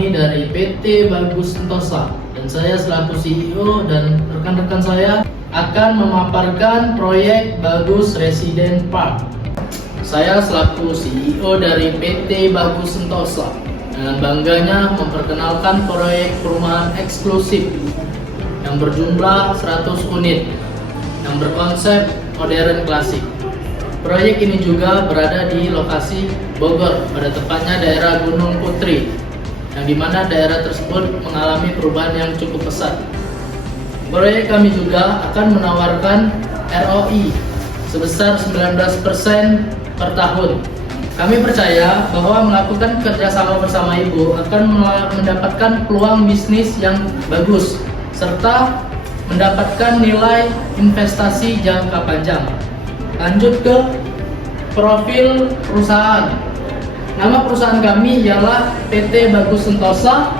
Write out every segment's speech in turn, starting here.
kami dari PT Bagus Sentosa dan saya selaku CEO dan rekan-rekan saya akan memaparkan proyek Bagus Resident Park. Saya selaku CEO dari PT Bagus Sentosa dengan bangganya memperkenalkan proyek perumahan eksklusif yang berjumlah 100 unit yang berkonsep modern klasik. Proyek ini juga berada di lokasi Bogor, pada tepatnya daerah Gunung Putri, yang dimana daerah tersebut mengalami perubahan yang cukup pesat. Proyek kami juga akan menawarkan ROI sebesar 19% per tahun. Kami percaya bahwa melakukan kerjasama bersama Ibu akan mendapatkan peluang bisnis yang bagus, serta mendapatkan nilai investasi jangka panjang. Lanjut ke profil perusahaan. Nama perusahaan kami ialah PT Bagus Sentosa,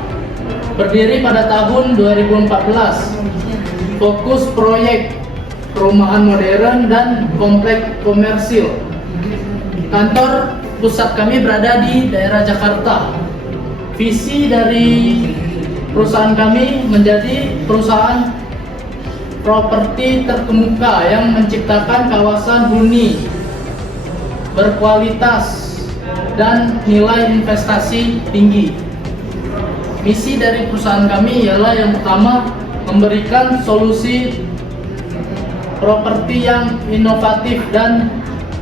berdiri pada tahun 2014. Fokus proyek perumahan modern dan kompleks komersil. Kantor pusat kami berada di daerah Jakarta. Visi dari perusahaan kami menjadi perusahaan properti terkemuka yang menciptakan kawasan huni berkualitas dan nilai investasi tinggi. Misi dari perusahaan kami ialah yang pertama, memberikan solusi properti yang inovatif dan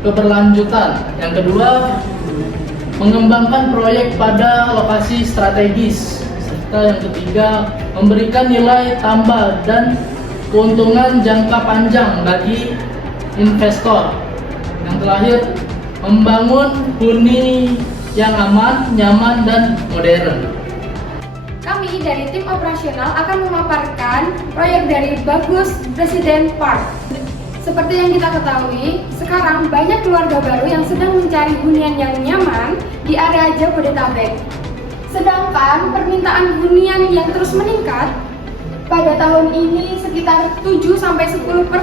keberlanjutan. Yang kedua, mengembangkan proyek pada lokasi strategis. Serta yang ketiga, memberikan nilai tambah dan keuntungan jangka panjang bagi investor. Yang terakhir, membangun huni yang aman, nyaman, dan modern. Kami dari tim operasional akan memaparkan proyek dari Bagus Resident Park. Seperti yang kita ketahui, sekarang banyak keluarga baru yang sedang mencari hunian yang nyaman di area Jabodetabek. Sedangkan permintaan hunian yang terus meningkat, pada tahun ini sekitar 7-10%,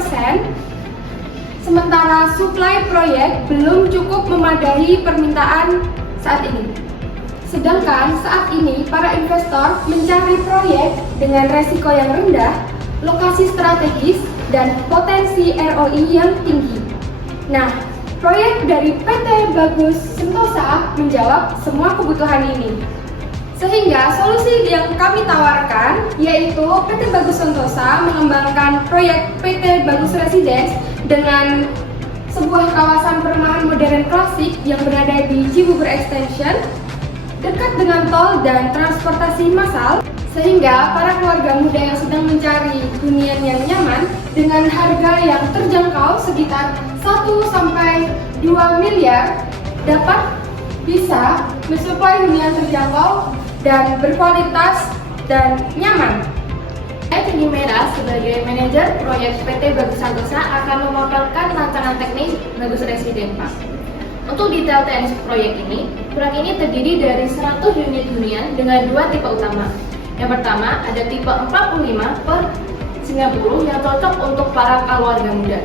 sementara suplai proyek belum cukup memadai permintaan saat ini. Sedangkan saat ini para investor mencari proyek dengan resiko yang rendah, lokasi strategis, dan potensi ROI yang tinggi. Nah, proyek dari PT Bagus Sentosa menjawab semua kebutuhan ini. Sehingga solusi yang kami tawarkan yaitu PT Bagus Sentosa mengembangkan proyek PT Bagus Residence dengan sebuah kawasan perumahan modern klasik yang berada di Cibubur Extension, dekat dengan tol dan transportasi massal, sehingga para keluarga muda yang sedang mencari hunian yang nyaman dengan harga yang terjangkau sekitar 1-2 miliar dapat bisa mensuplai hunian terjangkau dan berkualitas dan nyaman. Saya Tinggi Merah sebagai manajer proyek PT Bagus Sentosa akan memaparkan rancangan teknis Bagus Resident Park. Untuk detail teknis proyek ini terdiri dari 100 unit hunian dengan 2 tipe utama. Yang pertama ada tipe 45 per 90 yang cocok untuk para keluarga muda.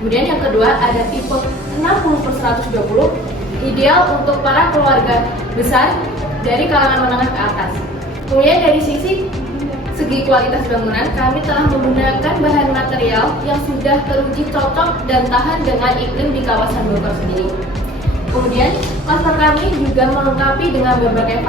Kemudian yang kedua ada tipe 60 per 120 ideal untuk para keluarga besar dari kalangan menengah ke atas. Kemudian dari segi kualitas bangunan, kami telah menggunakan bahan material yang sudah teruji cocok dan tahan dengan iklim di kawasan Bogor sendiri. Kemudian, klaster kami juga melengkapi dengan berbagai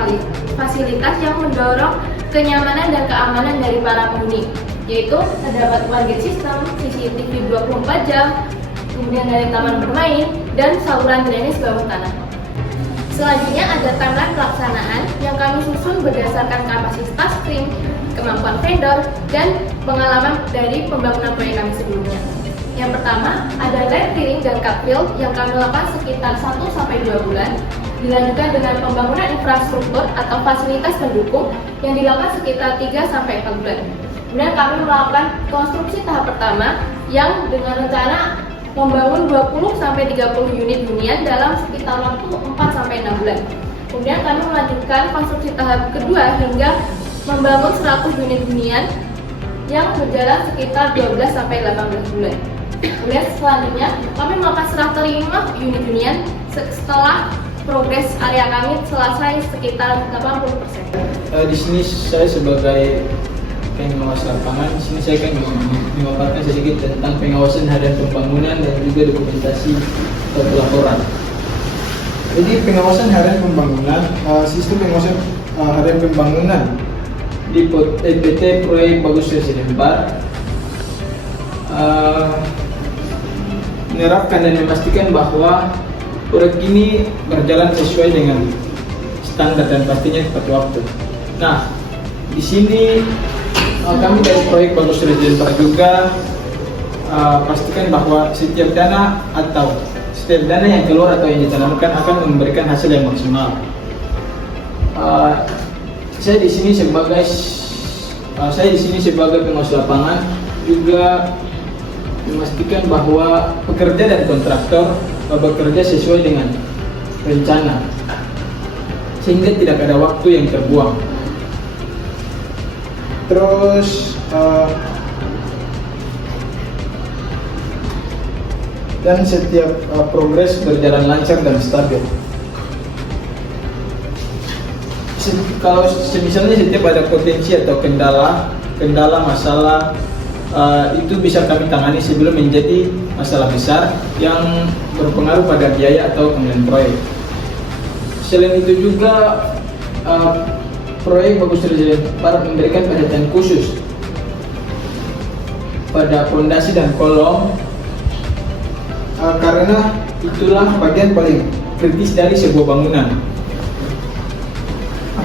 fasilitas yang mendorong kenyamanan dan keamanan dari para penghuni, yaitu terdapat one-gate system, CCTV 24 jam, kemudian ada taman bermain, dan saluran drainase bawah tanah. Selanjutnya ada timeline pelaksanaan yang kami susun berdasarkan kapasitas tim, kemampuan vendor, dan pengalaman dari pembangunan proyek kami sebelumnya. Yang pertama, ada land clearing dan cut fill yang kami lakukan sekitar 1-2 bulan, dilanjutkan dengan pembangunan infrastruktur atau fasilitas pendukung yang dilakukan sekitar 3-4 bulan. Kemudian kami melakukan konstruksi tahap pertama yang dengan rencana membangun 20-30 unit hunian dalam sekitar waktu 4-6 bulan. Kemudian kami melanjutkan konstruksi tahap kedua hingga membangun 100 unit hunian yang berjalan sekitar 12-18 bulan. Kemudian selanjutnya kami melakukan serah terima unit hunian setelah progres area kami selesai sekitar 80%. Di sini saya sebagai pengawas lapangan, di sini saya akan memaparkan sedikit tentang pengawasan harian pembangunan dan juga dokumentasi pelaporan. Jadi pengawasan harian pembangunan, sistem pengawasan harian pembangunan Di PT Proyek Bagus Residen Park menerapkan dan memastikan bahwa proyek ini berjalan sesuai dengan standar dan pastinya tepat waktu. Nah, di sini kami dari Proyek Bagus Residen Park juga pastikan bahwa setiap dana yang keluar atau yang ditanamkan akan memberikan hasil yang maksimal. Saya di sini sebagai pengawas lapangan juga memastikan bahwa pekerja dan kontraktor bekerja sesuai dengan rencana sehingga tidak ada waktu yang terbuang. terus dan setiap progres berjalan lancar dan stabil. Kalau misalnya setiap ada potensi atau kendala masalah itu bisa kami tangani sebelum menjadi masalah besar yang berpengaruh pada biaya atau kemudian proyek. Selain itu juga Proyek Bagus Residen Park memberikan perhatian khusus pada fondasi dan kolom Karena itulah bagian paling kritis dari sebuah bangunan.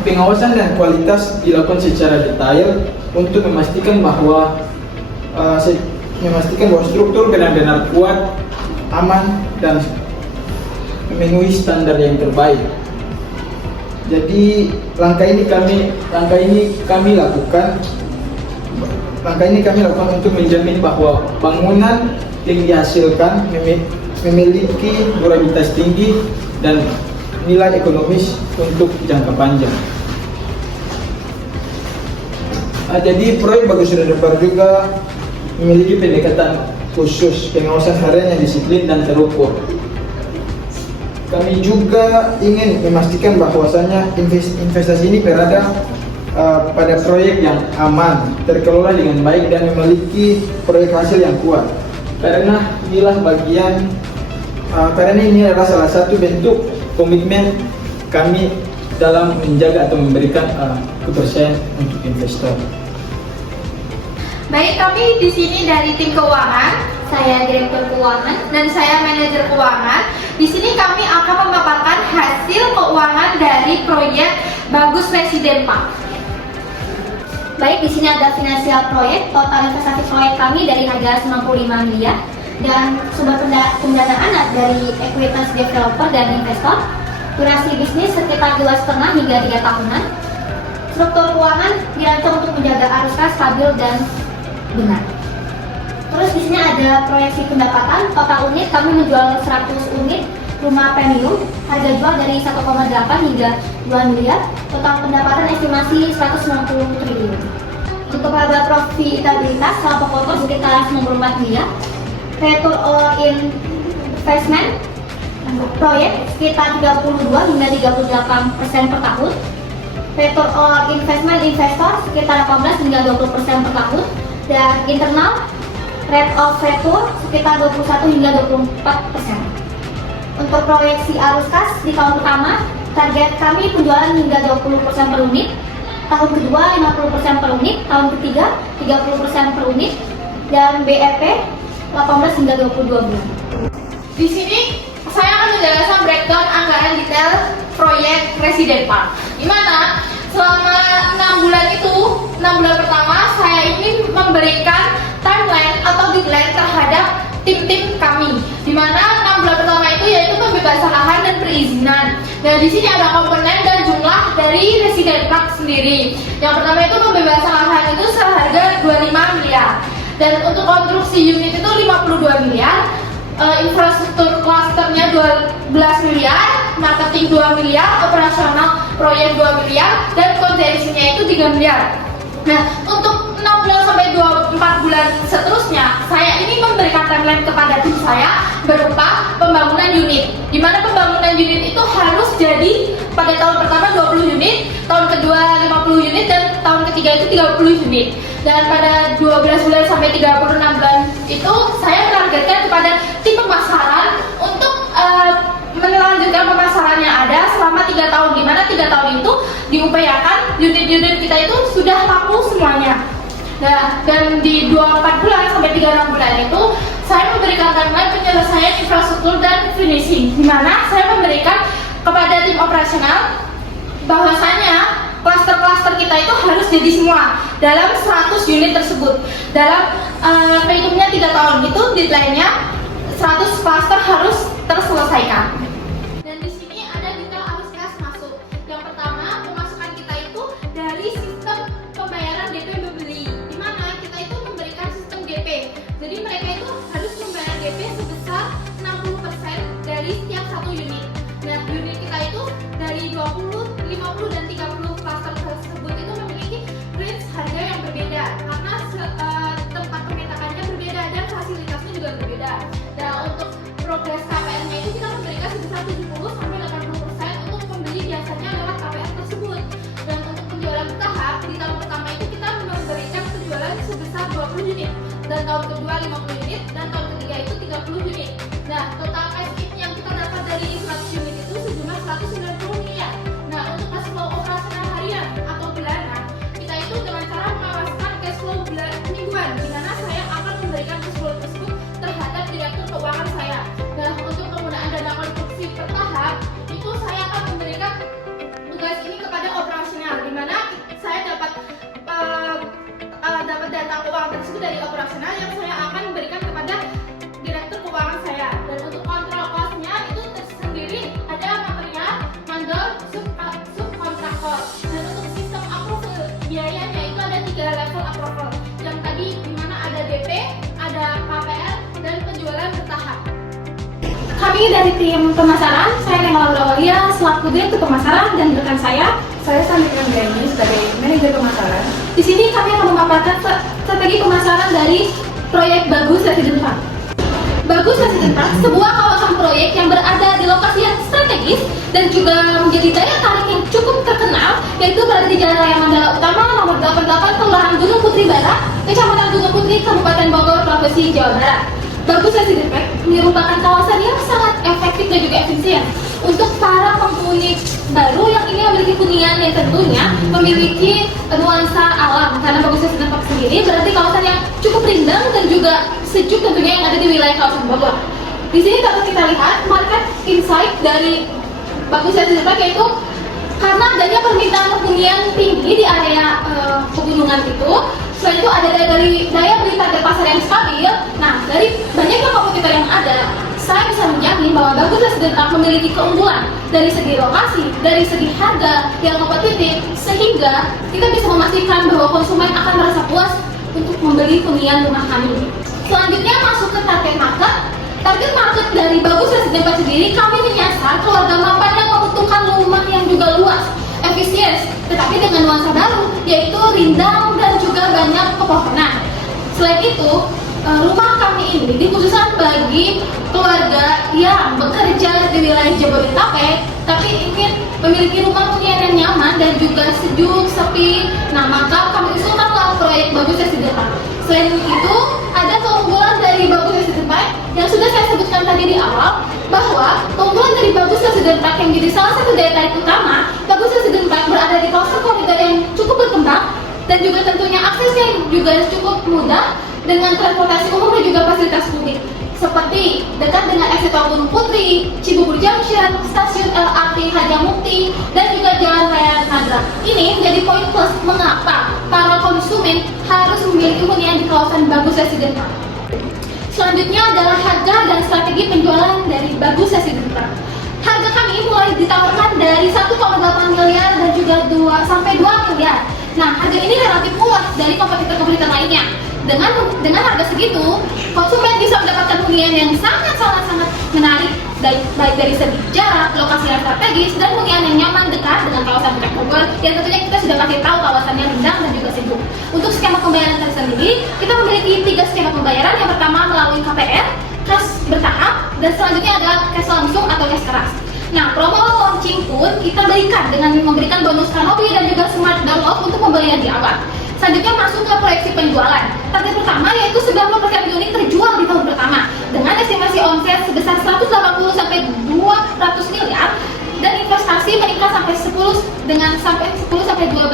Pengawasan dan kualitas dilakukan secara detail untuk memastikan bahwa struktur benar-benar kuat, aman, dan memenuhi standar yang terbaik. Jadi langkah ini kami lakukan untuk menjamin bahwa bangunan yang dihasilkan memiliki durabilitas tinggi dan nilai ekonomis untuk jangka panjang. Jadi Proyek Bagus Residen Park juga memiliki pendekatan khusus pengawasan harian yang disiplin dan terukur. Kami juga ingin memastikan bahwasannya investasi ini berada pada proyek yang aman, terkelola dengan baik dan memiliki proyek hasil yang kuat. Karena ini adalah salah satu bentuk komitmen kami dalam menjaga atau memberikan kepercayaan untuk investor. Baik, kami di sini dari tim keuangan, saya direktur keuangan dan saya manajer keuangan. Di sini kami akan memaparkan hasil keuangan dari proyek Bagus Residen Park. Baik, di sini ada finansial proyek. Total investasi proyek kami dari harga 95 miliar dan sumber pendanaan dari ekuitas developer dan investor. Durasi bisnis sekitar 2,5 hingga 3 tahunan. Struktur keuangan dirancang untuk menjaga arus kas stabil dan benar. Terus di sini ada proyeksi pendapatan. Total unit kami menjual 100 unit rumah premium. Harga jual dari 1,8 hingga 2 miliar. Total pendapatan estimasi 190 triliun. Untuk laba profitabilitas selama kotor sekitar 94 miliar. Return on investment proyek sekitar 32 hingga 38% per tahun. Return on investment investor sekitar 18 hingga 20% per tahun. Dan internal rate of return sekitar 21 hingga 24%. Untuk proyeksi arus kas di tahun pertama, target kami penjualan hingga 20% per unit. Tahun kedua 50% per unit, tahun ketiga 30% per unit, dan BEP 18 hingga 22 bulan. Di sini saya akan menjelaskan breakdown anggaran detail proyek Residen Park. Di mana selama 6 bulan pertama saya ingin memberikan timeline atau deadline terhadap tim-tim kami. Di mana 6 bulan pertama itu yaitu pembebasan lahan dan perizinan. Nah, di sini ada komponen dan jumlah dari Residen Park sendiri. Yang pertama itu pembebasan lahan itu seharga 25 miliar. Dan untuk konstruksi unit itu 52 miliar. Infrastruktur klasternya 12 miliar, marketing 2 miliar, operasional proyek 2 miliar, dan konsesinya itu 3 miliar. Nah, untuk 6 bulan sampai 24 bulan seterusnya, saya ini memberikan timeline komitmen kepada tim saya berupa pembangunan unit. Di mana pembangunan unit itu harus jadi pada tahun pertama 20 unit, tahun kedua 50 unit, dan tahun ketiga itu 30 unit. Dan pada 12 bulan sampai 36 bulan itu saya menargetkan kepada tim pemasaran untuk melanjutkan pemasaran yang ada selama 3 tahun, di mana 3 tahun itu diupayakan unit-unit kita itu sudah laku semuanya. Nah, dan di 24 bulan sampai 36 bulan itu saya memberikan timeline penyelesaian infrastruktur dan finishing, di mana saya memberikan kepada tim operasional bahwasanya klaster-klaster kita itu harus jadi semua dalam 100 unit tersebut. Dalam perhitungnya 3 tahun itu deadline-nya 100 klaster harus terselesaikan. Dan di sini ada detail arus kas masuk. Yang pertama, pemasukan kita itu dari sistem pembayaran DP membeli, di mana kita itu memberikan sistem GP. Jadi mereka itu harus membayar DP sebesar 60% dari setiap satu unit. Nah, unit kita itu dari 20, 50 dan 30 klaster tersebut itu memiliki range harga yang berbeda karena tempat pemetakannya berbeda dan fasilitasnya juga berbeda. Nah, untuk progres KPR-nya itu kita memberikan sebesar 70 sampai 80% untuk pembeli biasanya lewat KPR tersebut. Dan untuk penjualan bertahap di tahun pertama itu kita memberikan penjualan sebesar 20 unit, dan tahun kedua 50 unit, dan tahun ketiga itu 30 unit. Nah, total cash in yang kita dapat dari 100 unit itu sejumlah 190 miliar. Nah, untuk cash flow operasional harian atau bulanan, kita itu dengan cara mengawaskan cash flow mingguan, di mana saya akan memberikan cash flow tersebut terhadap direktur keuangan saya. Nah, untuk penggunaan dana konstruksi bertahap, itu saya akan memberikan tugas ini kepada operasional, di mana saya dapat data keuangan tersebut dari operasional yang saya akan memberikan kepada direktur keuangan saya. Dan untuk kontrol cost-nya itu tersendiri ada material, mandor, subkontraktor. Dan untuk sistem approval biayanya itu ada 3 level approval. Yang tadi di mana ada DP, ada KPR, dan penjualan bertahap. Kami dari tim pemasaran, saya Rema Laura Walia selaku direktur pemasaran, dan rekan saya Sandrina Gani sebagai manajer pemasaran. di sini kami akan memaparkan strategi pemasaran dari proyek Bagus Resident Park. Bagus Resident Park, sebuah kawasan proyek yang berada di lokasi yang strategis dan juga menjadi daya tarik yang cukup terkenal, yaitu berada di Jalan Raya Mandala Utama nomor 88, Kelurahan Gunung Putri Barat, Kecamatan Gunung Putri, Kabupaten Bogor, Provinsi Jawa Barat. Bagus Resident Park merupakan kawasan yang sangat efektif dan juga efisien untuk para penghuni baru yang ingin memiliki hunian yang tentunya memiliki nuansa alam, karena Bagus Resident Park sendiri berarti kawasan yang cukup rindang dan juga sejuk tentunya yang ada di wilayah kawasan Bogor. Di sini dapat kita lihat market insight dari Bagus Resident Park, yaitu karena adanya permintaan hunian tinggi di area pegunungan itu. Selain itu ada dari daya beli target pasar yang stabil. Nah, dari banyaknya kompetitor yang ada, saya bisa menjamin bahwa Bagus Resident Park memiliki keunggulan dari segi lokasi, dari segi harga yang kompetitif, sehingga kita bisa memastikan bahwa konsumen akan merasa puas untuk membeli hunian rumah kami. Selanjutnya masuk ke target market. Target market dari Bagus Resident Park sendiri, kami menyasar keluarga mapan yang membutuhkan rumah yang juga luas, efisien, tetapi dengan nuansa baru, yaitu rindang dan juga banyak pepohonan. Selain itu, rumah kami ini dikhususkan bagi keluarga yang bekerja di wilayah Jabodetabek, tapi ingin memiliki rumah hunian yang nyaman dan juga sejuk, sepi. Nah, maka kami usulkanlah proyek Bagus Resident Park. Selain itu, ada keunggulan dari Bagus Resident Park yang sudah saya sebutkan tadi di awal, bahwa keunggulan dari Bagus Resident Park yang jadi salah satu daya tarik utama, Bagus Resident Park berada di kawasan koridor yang cukup berkembang dan juga tentunya aksesnya juga cukup mudah dengan transportasi umum dan juga fasilitas publik seperti dekat dengan Eksito Gunung Putri, Cibubur Junction, stasiun LRT Harjamukti, dan juga Jalan Raya Nagrag. Ini menjadi poin plus mengapa para konsumen harus memiliki hunian di kawasan Bagus Resident Park. Selanjutnya adalah harga dan strategi penjualan dari Bagus Resident Park. Harga kami mulai ditawarkan dari 1,8 miliar dan juga 2 sampai 2 miliar. Nah, harga ini relatif murah dari kompetitor-kompetitor lainnya. dengan harga segitu, konsumen bisa mendapatkan hunian yang sangat menarik, baik dari segi jarak, lokasi yang strategis, dan hunian yang nyaman dekat dengan kawasan puncak Bogor. Yang tentunya kita sudah kasih tahu kawasannya rindang dan juga sejuk. Untuk skema pembayaran tersendiri, kita memiliki 3 skema pembayaran. Yang pertama melalui KPR, cash bertahap, dan selanjutnya adalah cash langsung atau cash keras. Nah, promo launching pun kita berikan dengan memberikan bonus Kanopi dan juga smart download untuk pembelian di awal. Selanjutnya masuk ke proyeksi penjualan. Target pertama yaitu 90% unit terjual di tahun pertama dengan estimasi omset sebesar 180 sampai 200 miliar dan investasi meningkat sampai 10 sampai 12%.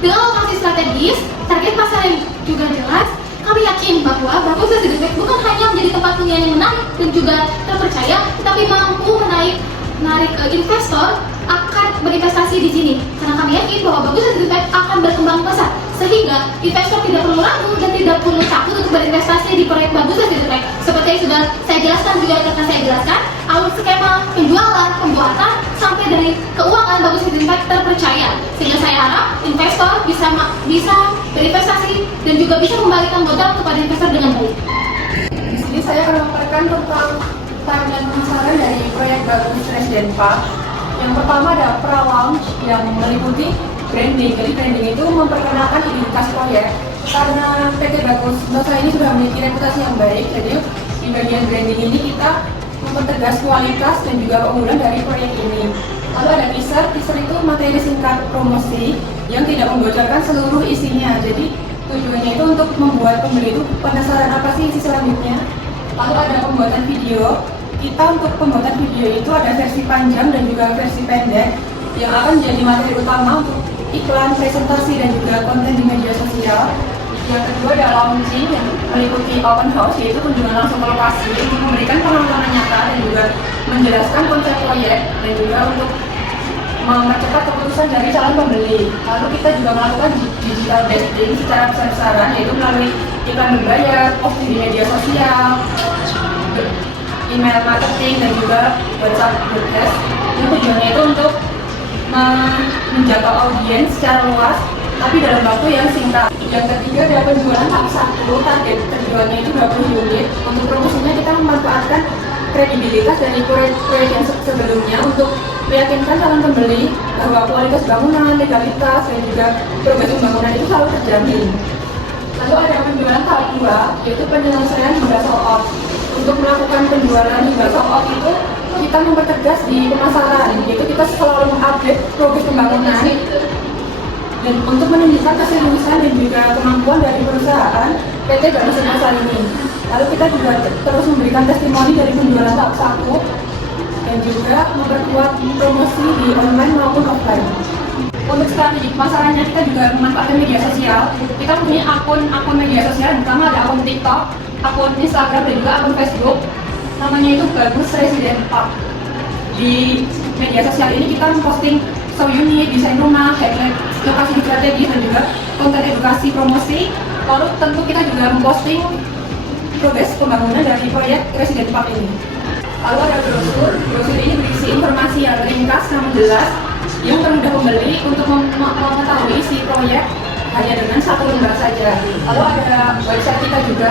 Dengan lokasi strategis, target pasar yang juga jelas, kami yakin bahwa Bagus Residence bukan hanya menjadi tempat hunian yang menarik dan juga terpercaya, tapi mampu menarik investor akan berinvestasi di sini. Karena kami yakin bahwa Bagus Residence akan berkembang pesat, sehingga investor tidak perlu ragu dan tidak perlu takut untuk berinvestasi di proyek Bagus Residence. Seperti yang sudah saya jelaskan alur skema penjualan, pembuatan, sampai dari keuangan Bagus Residence terpercaya. Sehingga saya harap investor bisa berinvestasi dan juga bisa membalikan modal kepada investor dengan baik. Di sini saya akan memaparkan tentang timeline pemasaran dari proyek Bagus Residence Park. Yang pertama ada pra-launch yang meliputi branding. Jadi branding itu memperkenalkan identitas proyek. Karena PT Bagus Sentosa ini sudah memiliki reputasi yang baik, jadi di bagian branding ini kita mempertegas kualitas dan juga keunggulan dari proyek ini. Lalu ada teaser itu materi singkat promosi yang tidak membocorkan seluruh isinya. Jadi tujuannya itu untuk membuat pembeli itu penasaran apa sih isi selanjutnya. Lalu ada pembuatan video. Kita untuk pembuatan video itu ada versi panjang dan juga versi pendek yang akan menjadi materi utama untuk iklan, presentasi, dan juga konten di media sosial. Yang kedua ada launching yang meliputi open house, yaitu kunjungan langsung ke lokasi untuk memberikan pengalaman nyata dan juga menjelaskan konsep proyek dan juga untuk mempercepat keputusan dari calon pembeli. Lalu kita juga melakukan digital marketing secara besar-besaran, yaitu melalui iklan berbayar, posting di media sosial, email marketing, dan juga WhatsApp broadcast. Yang tujuannya itu untuk menjangkau audiens secara luas, tapi dalam waktu yang singkat. Yang ketiga ada penjualan tahap 1, target penjualannya itu 20 unit. Untuk promosinya kita memanfaatkan kredibilitas dari proyek yang sebelumnya untuk meyakinkan calon pembeli bahwa kualitas bangunan, legalitas, dan juga progres pembangunan itu selalu terjamin. Lalu ada penjualan tahap 2, yaitu penyelesaian hingga sold out. Untuk melakukan penjualan hingga sold out itu kita mempertegas di pemasaran, yaitu kita selalu mengupdate progres pembangunan dan untuk menunjukkan keseriusan dan juga kemampuan dari perusahaan PT Bagus Sentosa ini. Lalu kita juga terus memberikan testimoni dari penjualan tahap 1 dan juga memperkuat promosi di online maupun offline. Untuk strategi pemasarannya kita juga memanfaatkan media sosial. Kita punya akun media sosial, pertama ada akun TikTok, akun Instagram, dan juga akun Facebook. Namanya itu Bagus Residence Park. Di media sosial ini kita memposting show unit, desain rumah, highlight lokasi strategis, dan juga konten edukasi promosi. Lalu tentu kita juga memposting progres pembangunan dari proyek Residence Park ini. Lalu ada brosur ini berisi informasi yang ringkas namun jelas yang mempermudah pembeli untuk mengetahui isi proyek hanya dengan satu lembar saja. Lalu ada website kita juga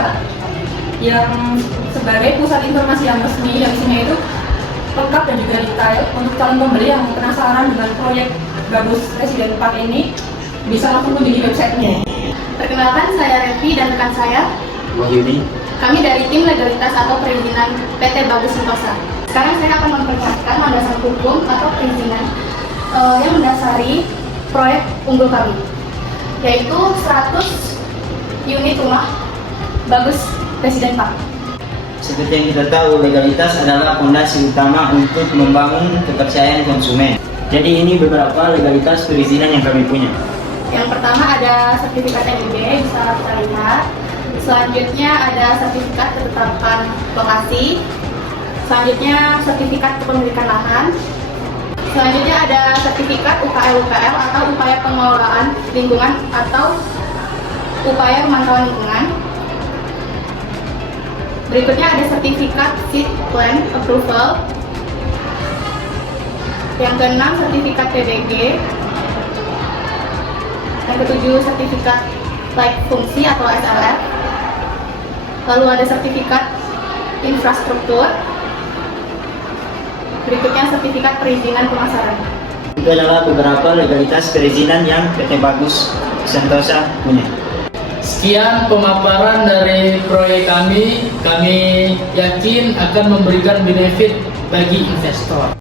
yang sebagai pusat informasi yang resmi, yang isinya itu lengkap dan juga detail untuk calon pembeli yang penasaran dengan proyek Bagus Residence Park ini bisa langsung kunjungi websitenya. Perkenalkan, saya Revi dan rekan saya Wahyudi. Kami dari tim legalitas atau perizinan PT Bagus Sentosa. Sekarang saya akan memperkenalkan landasan hukum atau perizinan yang mendasari proyek unggul kami, yaitu 100 unit rumah Bagus Residence Park. Seperti yang kita tahu, legalitas adalah fondasi utama untuk membangun kepercayaan konsumen. Jadi ini beberapa legalitas perizinan yang kami punya. Yang pertama ada sertifikat MIB, bisa kita lihat. Selanjutnya ada sertifikat ketetapan lokasi. Selanjutnya sertifikat kepemilikan lahan. Selanjutnya ada sertifikat UKL atau upaya pengelolaan lingkungan atau upaya pemantauan lingkungan. Berikutnya ada sertifikat Site Plan Approval. Yang keenam sertifikat PBG. Yang ketujuh sertifikat like fungsi atau SLF. Lalu ada sertifikat infrastruktur. Berikutnya sertifikat perizinan pemasaran. Itu adalah beberapa legalitas perizinan yang PT Bagus Sentosa punya. Sekian pemaparan dari proyek kami. Kami yakin akan memberikan benefit bagi investor.